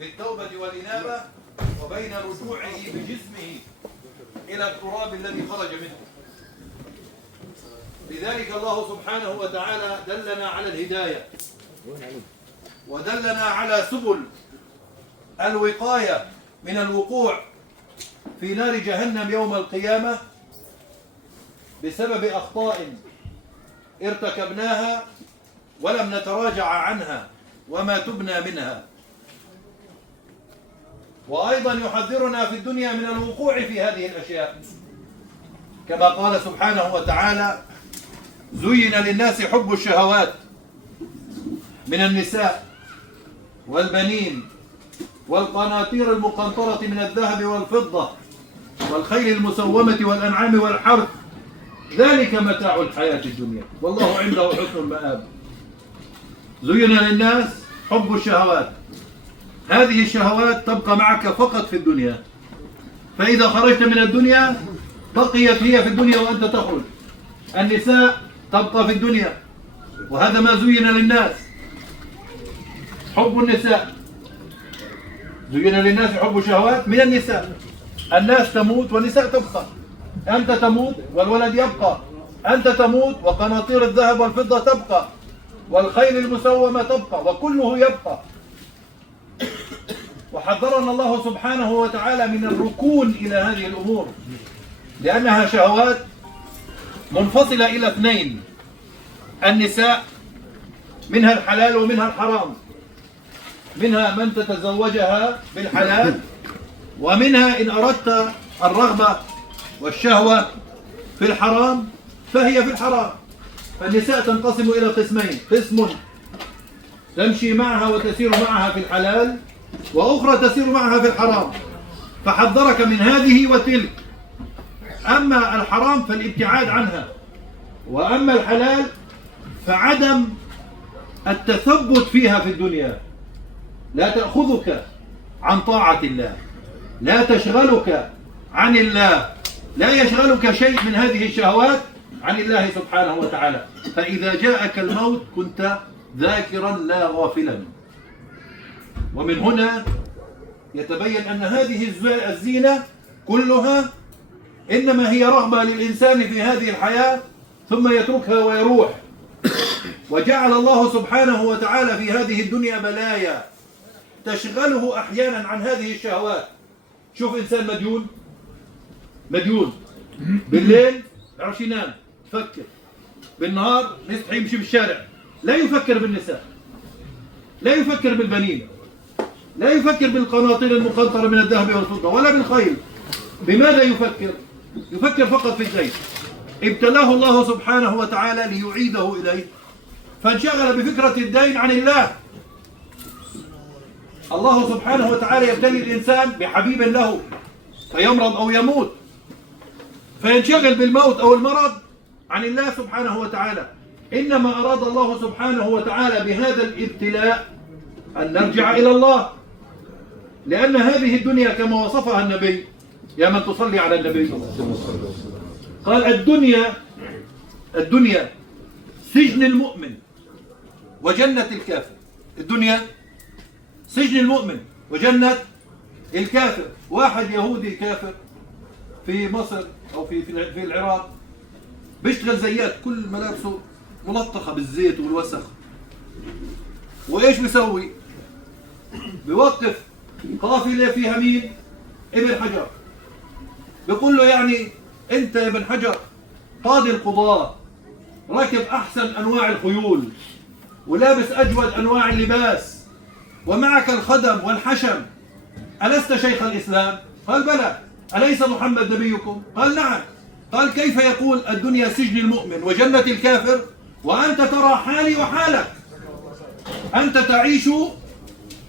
بالتوبة والإنابة وبين رجوعه بجسمه إلى التراب الذي خرج منه. لذلك الله سبحانه وتعالى دلنا على الهداية ودلنا على سبل الوقاية من الوقوع في نار جهنم يوم القيامة بسبب أخطاء ارتكبناها ولم نتراجع عنها وما تبنى منها. وأيضا يحذرنا في الدنيا من الوقوع في هذه الأشياء كما قال سبحانه وتعالى: زين للناس حب الشهوات من النساء والبنين والقناطير المقنطرة من الذهب والفضة والخيل المسومة والأنعام والحرث ذلك متاع الحياة الدنيا والله عنده حسن المآب. زين للناس حب الشهوات، هذه الشهوات تبقى معك فقط في الدنيا، فإذا خرجت من الدنيا بقيت هي في الدنيا وأنت تخرج. النساء تبقى في الدنيا وهذا ما زين للناس، حب النساء. زين للناس حب الشهوات من النساء. الناس تموت والنساء تبقى، أنت تموت والولد يبقى، أنت تموت وقناطير الذهب والفضة تبقى والخيل المسومة تبقى وكله يبقى. وحذرنا الله سبحانه وتعالى من الركون إلى هذه الأمور لأنها شهوات منفصلة إلى اثنين: النساء منها الحلال ومنها الحرام، منها من تتزوجها بالحلال ومنها إن أردت الرغبة والشهوة في الحرام فهي في الحرام. فالنساء تنقسم إلى قسمين: قسم تمشي معها وتسير معها في الحلال وأخرى تسير معها في الحرام، فحذرك من هذه وتلك. أما الحرام فالابتعاد عنها، وأما الحلال فعدم التثبت فيها في الدنيا، لا تأخذك عن طاعة الله، لا تشغلك عن الله، لا يشغلك شيء من هذه الشهوات عن الله سبحانه وتعالى. فإذا جاءك الموت كنت ذاكرا لا غافلا. ومن هنا يتبين أن هذه الزينة كلها إنما هي رغبة للإنسان في هذه الحياة ثم يتركها ويروح. وجعل الله سبحانه وتعالى في هذه الدنيا بلايا تشغله أحيانا عن هذه الشهوات. شوف إنسان مديون بالليل يعرفش ينام، يفكر. بالنهار يصحى يمشي بالشارع، لا يفكر بالنساء، لا يفكر بالبنين، لا يفكر بالقناطير المقنطرة من الذهب والفضة ولا بالخيل. بماذا يفكر؟ يفكر فقط في الزيت. ابتلاه الله سبحانه وتعالى ليعيده إليه فانشغل بفكرة الدين عن الله. الله سبحانه وتعالى يبتلي الإنسان بحبيب له فيمرض أو يموت فينشغل بالموت أو المرض عن الله سبحانه وتعالى. إنما أراد الله سبحانه وتعالى بهذا الابتلاء أن نرجع إلى الله، لأن هذه الدنيا كما وصفها النبي، يا من تصلي على النبي، قال: الدنيا سجن المؤمن وجنة الكافر. الدنيا سجن المؤمن وجنة الكافر. واحد يهودي كافر في مصر أو في العراق بيشتغل زيات، كل ملابسه ملطخة بالزيت والوسخ، وإيش بيسوي؟ بيوقف قافلة فيها مين؟ ابن حجر. بيقول له: يعني أنت يا ابن حجر قاضي القضاة، راكب أحسن أنواع الخيول ولابس أجود أنواع اللباس ومعك الخدم والحشم، ألست شيخ الإسلام؟ قال: بلى. أليس محمد نبيكم؟ قال: نعم. قال: كيف يقول الدنيا سجن المؤمن وجنة الكافر وأنت ترى حالي وحالك؟ أنت تعيش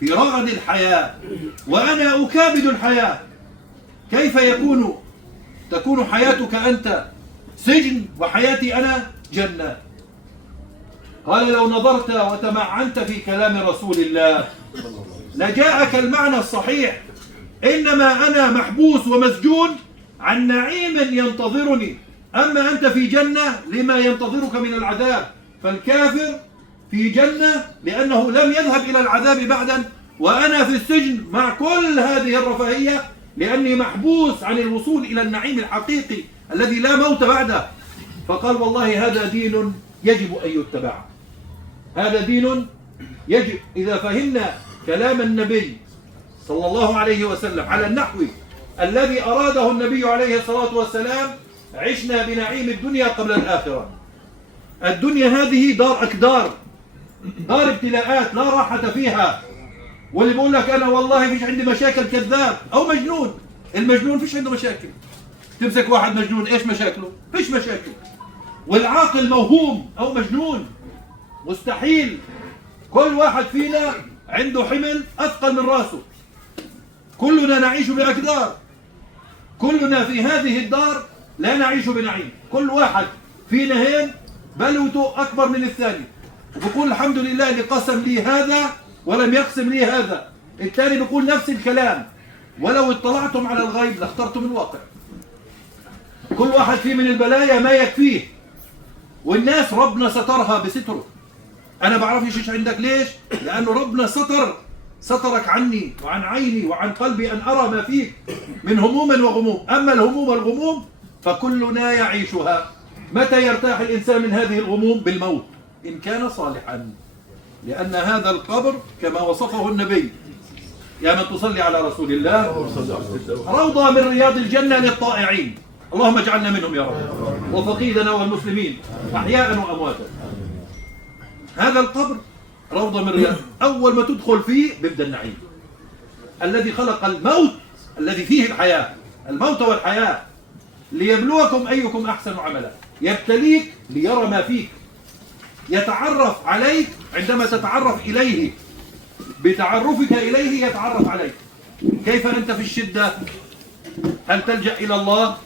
في رغد الحياة وأنا أكابد الحياة. كيف تكون حياتك أنت سجن وحياتي أنا جنة؟ قال: لو نظرت وتمعنت في كلام رسول الله لجاءك المعنى الصحيح. إنما أنا محبوس ومسجون عن نعيم ينتظرني، أما أنت في جنة لما ينتظرك من العذاب. فالكافر في جنة لأنه لم يذهب إلى العذاب بعدا وأنا في السجن مع كل هذه الرفاهية لأني محبوس عن الوصول إلى النعيم الحقيقي الذي لا موت بعده. فقال والله هذا دين يجب أن يتبع، هذا دين يجب. إذا فهمنا كلام النبي صلى الله عليه وسلم على النحو الذي أراده النبي عليه الصلاة والسلام عشنا بنعيم الدنيا قبل الآخرة. الدنيا هذه دار أكدار، دار ابتلاءات لا راحة فيها. واللي بيقول لك أنا والله فيش عندي مشاكل كذاب أو مجنون. المجنون فيش عنده مشاكل. تمسك واحد مجنون إيش مشاكله؟ فيش مشاكل. والعاقل موهوم أو مجنون مستحيل. كل واحد فينا عنده حمل أثقل من راسه. كلنا نعيش بأكدار، كلنا في هذه الدار لا نعيش بنعيم. كل واحد فينا هين بلوته أكبر من الثاني، بقول الحمد لله اللي قسم لي هذا ولم يقسم لي هذا. الثاني بيقول نفس الكلام. ولو اطلعتم على الغيب لاخترتم الواقع. كل واحد فيه من البلايا ما يكفيه، والناس ربنا سترها بستره. أنا بعرفش إيش عندك. ليش؟ لأنه ربنا سترك عني وعن عيني وعن قلبي أن أرى ما فيك من هموم وغموم. أما الهموم والغموم فكلنا يعيشها. متى يرتاح الإنسان من هذه الغموم؟ بالموت إن كان صالحا. لأن هذا القبر كما وصفه النبي، يا من تصلي على رسول الله، روضة من رياض الجنة للطائعين. اللهم اجعلنا منهم يا رب، وفقيدنا والمسلمين أحياء وأمواتا. هذا القبر روضة من رياض. أول ما تدخل فيه بيبدأ النعيم. الذي خلق الموت الذي فيه الحياة، الموت والحياة، ليبلوكم أيكم أحسن عملا. يبتليك ليرى ما فيك، يتعرف عليك عندما تتعرف إليه. بتعرفك إليه يتعرف عليك. كيف أنت في الشدة؟ هل تلجأ إلى الله؟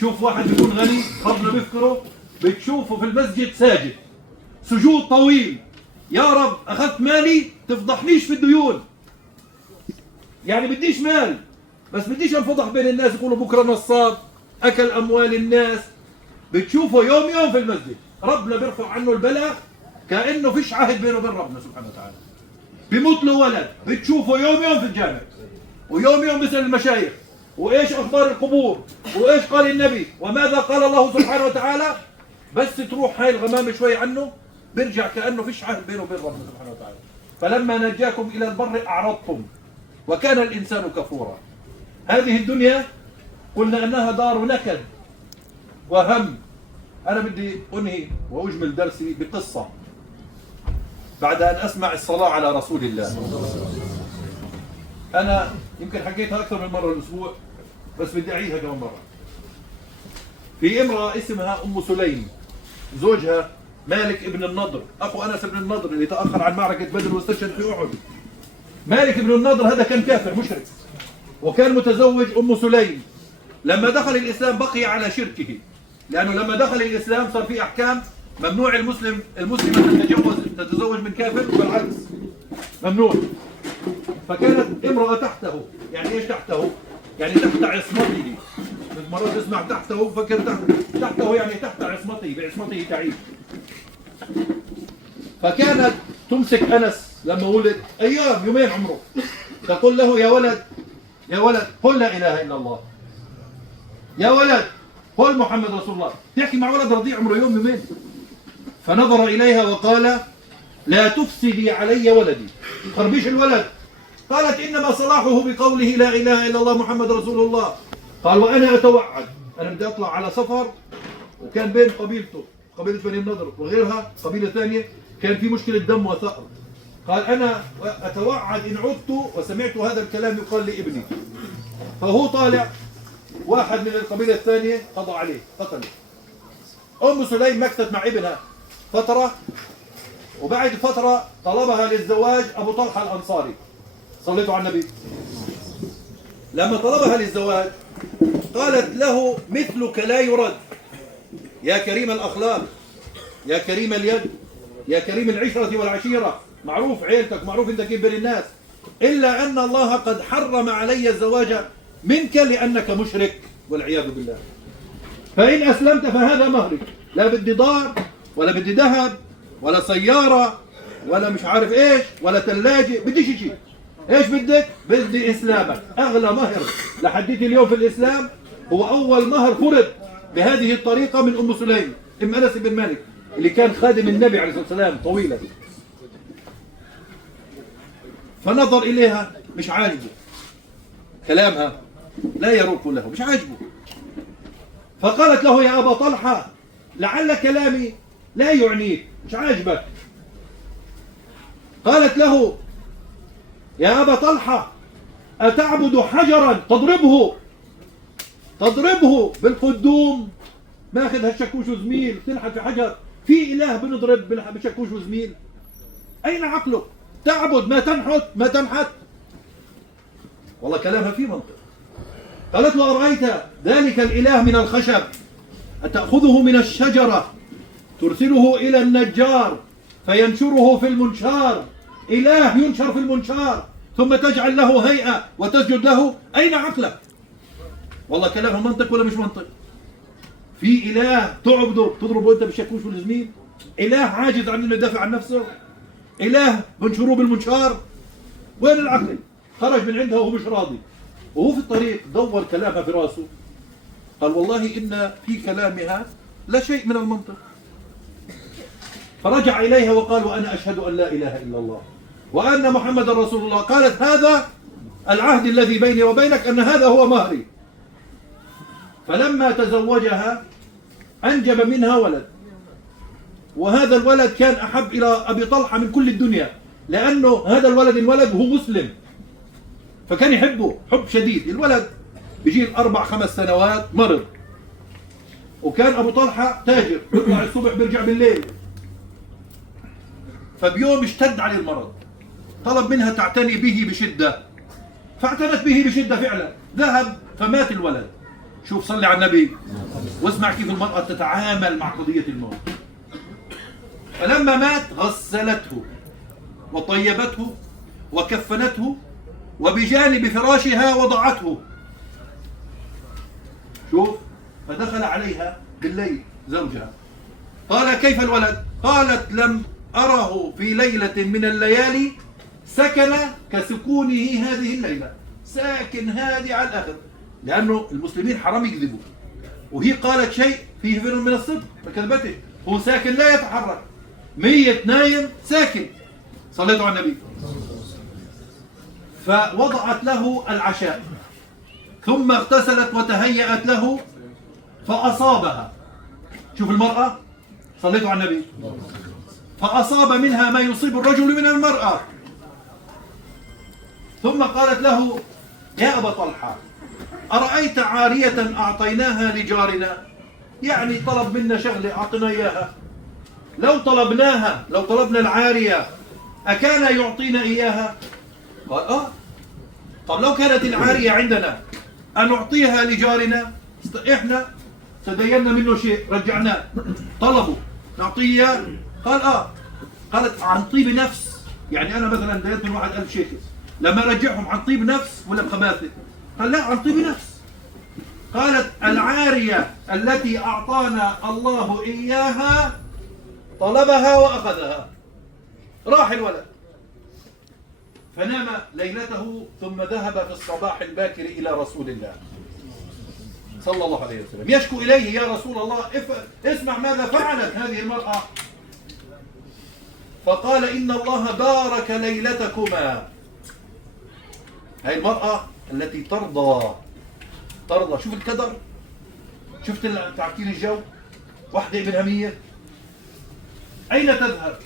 شوف واحد بيكون غني ربنا بيفكره، بتشوفه في المسجد ساجد سجود طويل. يا رب أخذت مالي تفضحنيش في الديون. يعني بديش مال بس بديش انفضح بين الناس يقولوا بكرة نصاب أكل أموال الناس. بتشوفه يوم يوم في المسجد، ربنا بيرفع عنه البلاء كأنه فيش عهد بينه وبين ربنا سبحانه وتعالى. بيموت له ولد بتشوفه يوم يوم في الجامع، ويوم يوم بيسأل المشايخ وإيش أخبار القبور وإيش قال النبي وماذا قال الله سبحانه وتعالى. بس تروح هاي الغمامة شوي عنه بيرجع كأنه فيش عهد بينه وبين ربنا سبحانه وتعالى. فلما نجاكم إلى البر أعرضتم وكان الإنسان كفورا. هذه الدنيا قلنا أنها دار نكد وهم. أنا بدي أنهي وأجمل درسي بقصة بعد أن أسمع الصلاة على رسول الله. أنا يمكن حكيتها أكثر من مرة الأسبوع بس بدي أعيدها كمان مرة. في امرأة اسمها أم سليم، زوجها مالك ابن النضر أخو أنس بن النضر اللي تأخر عن معركة بدر واستشهد في أحد. مالك ابن النضر هذا كان كافر مشرك، وكان متزوج أم سليم. لما دخل الإسلام بقي على شركه، لأنه لما دخل الإسلام صار في أحكام ممنوع المسلم أن تتزوج من كافر، والعكس ممنوع. فكانت امرأة تحته. يعني إيش تحته؟ يعني تحت عصمته. مرات تسمع تحته فكر تحته يعني تحت عصمته، بعصمته تعيش. فكانت تمسك أنس لما ولد أيام يومين عمره، تقول له يا ولد قل لا إله إلا الله، يا ولد قل محمد رسول الله. تحكي مع ولد رضيع عمره يومين. فنظر إليها وقال لا تفسدي علي ولدي، خربيش الولد. قالت إنما صلاحه بقوله لا إله إلا الله محمد رسول الله. قال وأنا أتوعد، أنا بدي أطلع على سفر، وكان بين قبيلته قبيلة بني النضر وغيرها قبيلة ثانية كان في مشكلة دم وثأر. قال أنا أتوعد إن عدت وسمعت هذا الكلام يقال لابني. فهو طالع، واحد من القبيلة الثانية قضى عليه قتله. أم سليم مكثت مع ابنها فترة، وبعد فترة طلبها للزواج أبو طلحة الأنصاري. صليتوا على النبي. لما طلبها للزواج قالت له مثلك لا يرد، يا كريم الأخلاق، يا كريم اليد، يا كريم العشرة والعشيرة، معروف عيلتك، معروف انت كيف بين الناس، إلا أن الله قد حرم علي الزواج منك لأنك مشرك والعياذ بالله. فإن أسلمت فهذا مهرك، لا بدي دار ولا بدي ذهب ولا سيارة ولا مش عارف ايش ولا ثلاجه، بديش شيء. ايش بدك؟ بدي اسلامك. اغلى مهر لحديت اليوم في الاسلام هو اول مهر فرض بهذه الطريقه من ام سليم ام انس بن مالك اللي كان خادم النبي عليه الصلاه والسلام طويلا. فنظر اليها مش عاجبه كلامها، لا يروق له، مش عاجبه. فقالت له يا ابا طلحه لعل كلامي لا يعنيك، مش عاجبك. قالت له يا ابا طلحه اتعبد حجرا تضربه بالقدوم، ماخذ هالشكوش وزميل تنحت في حجر، في اله بنضرب بشكوش وزميل؟ اين عقلك؟ تعبد ما تنحت. والله كلامها في منطق. قالت له أرأيت ذلك الإله من الخشب أتأخذه من الشجرة ترسله إلى النجار فينشره في المنشار، إله ينشر في المنشار ثم تجعل له هيئة وتسجد له؟ أين عقلك؟ والله كلامها منطق ولا مش منطق؟ في إله تعبده تضربه أنت بالشاكوش والزميل؟ إله عاجز عن أنه يدافع عن نفسه؟ إله بنشروه بالمنشار؟ وين العقل؟ خرج من عندها وهو مش راضي، وهو في الطريق دور كلامها في راسه، قال والله إن في كلامها لا شيء من المنطق. فرجع إليها وقال وأنا أشهد أن لا إله إلا الله وأن محمد رسول الله. قالت هذا العهد الذي بيني وبينك أن هذا هو مهري. فلما تزوجها أنجب منها ولد، وهذا الولد كان أحب إلى أبي طلحة من كل الدنيا، لأنه هذا الولد انولد وهو مسلم فكان يحبه حب شديد. الولد بيجي 4-5 سنوات مرض، وكان أبو طلحة تاجر بيطلع الصبح بيرجع بالليل. فبيوم اشتد عليه المرض، طلب منها تعتني به بشدة، فاعتنت به بشدة فعلا. ذهب فمات الولد. شوف صلي على النبي واسمع كيف المرأة تتعامل مع قضية الموت. فلما مات غسلته وطيبته وكفنته وبجانب فراشها وضعته. شوف، فدخل عليها بالليل زوجها قال كيف الولد؟ قالت لم أره في ليلة من الليالي سكن كسكونه هذه الليلة، ساكن هادي على الآخر، لأنه المسلمين حرام يكذبوا، وهي قالت شيء فيه من الصدق ما كذبته. هو ساكن لا يتحرك، ميت نايم ساكن. صليتوا على النبي. فوضعت له العشاء ثم اغتسلت وتهيأت له فأصابها. شوف المرأة، صليتوا على النبي، فأصاب منها ما يصيب الرجل من المرأة. ثم قالت له يا أبا طلحة أرأيت عارية أعطيناها لجارنا، يعني طلب منا شغلة أعطينا إياها، لو طلبنا العارية أكان يعطينا إياها؟ قال طب لو كانت العارية عندنا أن نعطيها لجارنا، إحنا تدينا منه شيء رجعناه، طلبوا نعطيه. قال قالت عن طيب نفس، يعني أنا مثلا ديت من واحد 1000 شيكل، لما رجعهم عن طيب نفس ولا بخباثة؟ قال لا، عن طيب نفس. قالت العارية التي أعطانا الله إياها طلبها وأخذها. راح الولد فنام ليلته، ثم ذهب في الصباح الباكر إلى رسول الله صلى الله عليه وسلم يشكو إليه يا رسول الله اسمع ماذا فعلت هذه المرأة. فقال إن الله بارك ليلتكما. هذه المرأة التي ترضى. شوف الكدر، شفت تعكير الجو، واحدة ابن همية أين تذهب؟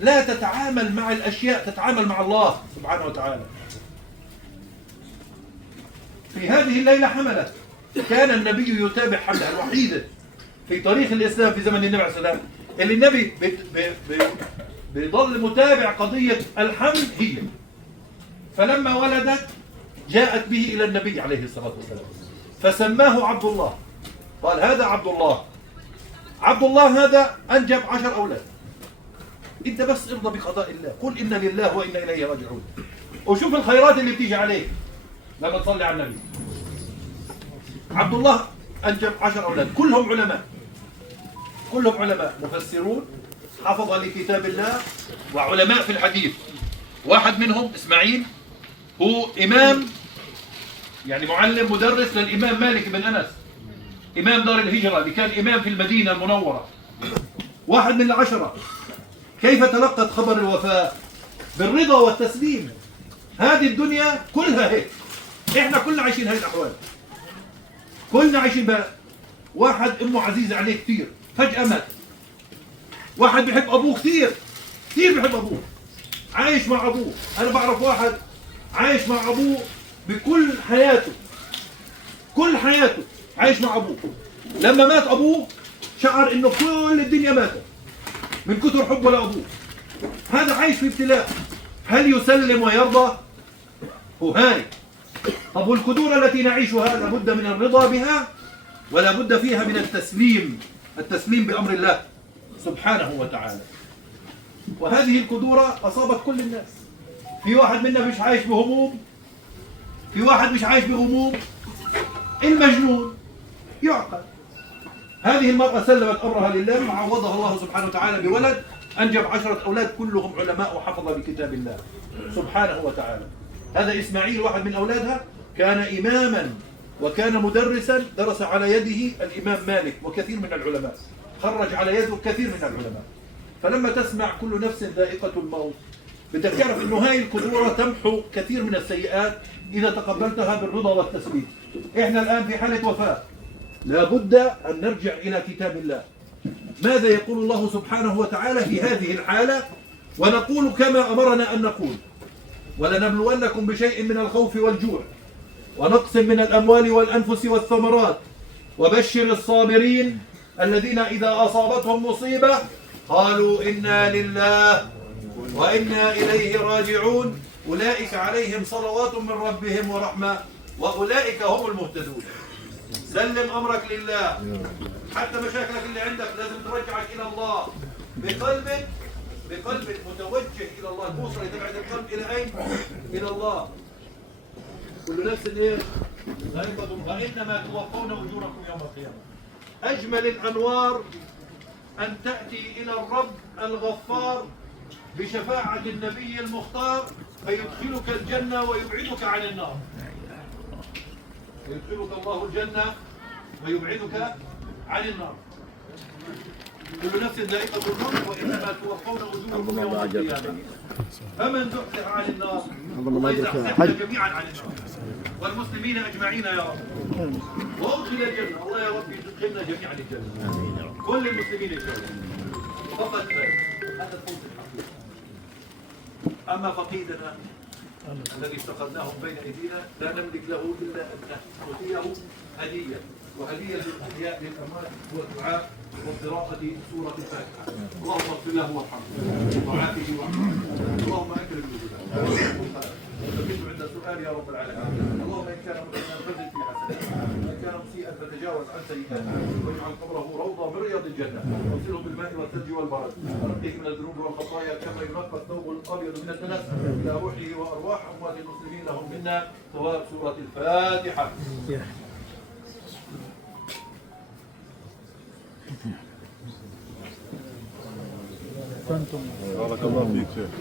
لا تتعامل مع الأشياء، تتعامل مع الله سبحانه وتعالى. في هذه الليلة حملت. كان النبي يتابع حملها الوحيدة في تاريخ الإسلام في زمن النبي عليه الصلاة والسلام اللي النبي بيضل متابع قضية الحمل هي. فلما ولدت جاءت به إلى النبي عليه الصلاة والسلام فسماه عبد الله. قال هذا عبد الله هذا أنجب 10 أولاد. انت بس ارضى بقضاء الله، قل إن لله وإنا إليه راجعون، وشوف الخيرات اللي بتيجي عليك لما تصلي على النبي. عبد الله أنجب 10 أولاد، كلهم علماء مفسرون حفظ لكتاب الله وعلماء في الحديث. واحد منهم إسماعيل هو إمام، يعني معلم مدرس للإمام مالك بن أنس إمام دار الهجرة اللي كان إمام في المدينة المنورة. واحد من العشرة. كيف تلقت خبر الوفاة؟ بالرضا والتسليم. هذه الدنيا كلها هيك، احنا كلنا عايشين هذه الأحوال، كلنا عايشين بها. واحد أمه عزيزة عليه كثير فجأة مات. واحد بيحب أبوه كثير بيحب أبوه، عايش مع أبوه. أنا بعرف واحد عايش مع أبوه بكل حياته، كل حياته عايش مع أبوه. لما مات أبوه شعر إنه كل الدنيا ماتت من كثر حبه لأبوه. هذا عايش في ابتلاء. هل يسلم ويرضى؟ هو هاري. طب والقدور التي نعيشها لابد من الرضا بها ولا بد فيها من التسليم بأمر الله سبحانه وتعالى. وهذه القدورة أصابت كل الناس. في واحد منا مش عايش بهموم، في واحد مش عايش بهموم. المجنون يعقل. هذه المرأة سلمت أمرها لله وعوضها الله سبحانه وتعالى بولد، أنجب 10 أولاد كلهم علماء وحفظ بكتاب الله سبحانه وتعالى. هذا إسماعيل واحد من أولادها كان إماما وكان مدرسا، درس على يده الإمام مالك وكثير من العلماء، خرج على يده كثير من العلماء. فلما تسمع كل نفس ذائقة الموت بدك تعرف إنه هاي القدورة تمحو كثير من السيئات إذا تقبلتها بالرضا والتسليم. إحنا الآن في حالة وفاة، لابد أن نرجع إلى كتاب الله. ماذا يقول الله سبحانه وتعالى في هذه الحالة؟ ونقول كما أمرنا أن نقول: ولنبلونكم بشيء من الخوف والجوع ونقص من الأموال والأنفس والثمرات وبشر الصابرين الذين إذا أصابتهم مصيبة قالوا إنا لله وإنا إليه راجعون أولئك عليهم صلوات من ربهم ورحمة وأولئك هم المهتدون. سلم أمرك لله. حتى مشاكلك اللي عندك لازم ترجعك إلى الله بقلب متوجه إلى الله. البوصلة تبعد القلب إلى أين؟ إلى الله. كل نفس إيه؟ وإنما توفون أجوركم يوم القيامة. أجمل الأنوار أن تأتي إلى الرب الغفار بشفاعة النبي المختار فيدخلك الجنة ويبعدك عن النار. يدخلك الله الجنة ويبعدك عن النار. كل نفس ذائقة الموت وإنما توفون أجوركم يوم القيامة. فمن زحزح عن النار ويزحزحنا جميعا عن النار والمسلمين أجمعين يا رب وأدخل الجنة. الله يا رب يدخلنا جميعا الجنة، كل المسلمين الجنة. فقط هذا الفوز الحقيقي. أما فقيدنا الذي افتقدناه بين أيدينا لا نملك له إلا أن نعطيه هدية، وهدية الأحياء للأموات هو الدعاء وقراءة سورة الفاتحة. اللهم اغفر له وارحمه وعافه وارحمه. اللهم أكرم نزله وثبته عند السؤال يا رب العالمين. اللهم إن كان مؤمنا فزد في حسناته وإن كان مسيئا فتجاوز عن سيئاته واجعل قبره روضة من رياض الجنة واغسله بالماء والثلج والبرد ونقيه من الذنوب والخطايا كما ينقى الثوب الأبيض من الدنس إلى روحه وأرواح أموات المسلمين لهم منا ثواب سورة الفاتحة. بارك الله فيك شيخ.